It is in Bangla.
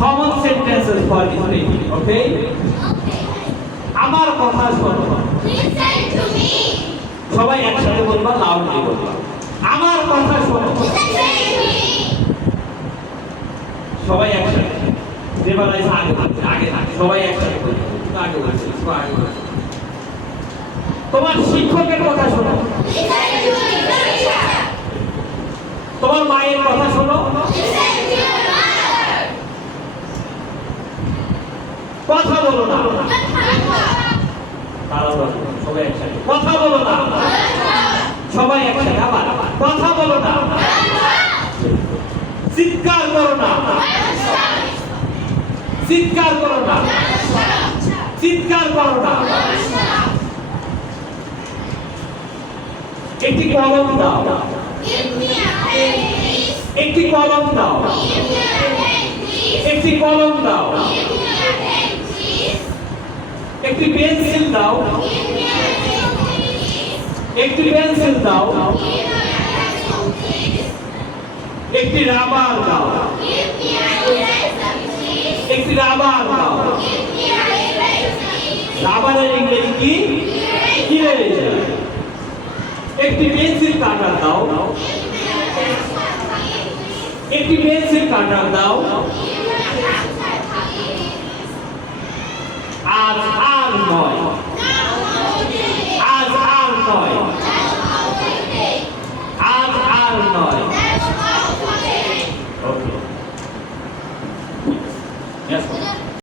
common sentences for this baby, okay? আমার কথা শোনো। Listen to me. সবাই একসাথে বলবা, লাউডলি বলবা। আমার কথা শোনো। Listen to me. সবাই একসাথে। দেবালাই আগে থাকবে, আগে থাকবে। সবাই একসাথে বলবে। আগে বলছে, আগে বলছে। তোমার শিক্ষকের কথা শোনো। Listen to me. তোমার মায়ের কথা শোনো। Listen to your mother. কথা বলো না। Good সবাই একসাথে কথা বলো না। সবাই একসাথে আবার কথা বলো না। চিৎকার করো না। চিৎকার করো না। চিৎকার করো না। একটি কলম দাও। Give me a pen, please. একটি কলম দাও। Give me a pen, please. একটি কলম দাও। Give me a pen, please. একটি পেন্সিল দাও। Give me a pencil, please. একটি পেন্সিল দাও। Give me a pencil, please. একটি রাবার দাও। Give me a eraser, please. একটি রাবার দাও। Give me a eraser, please. রাবারের ইংরেজি কি? ইরেজার। একটি পেন্সিল কাটার দাও। Give me a pencil, please. একটি পেন্সিল কাটার দাও। Give me a pencil, please. আর আর নয়। No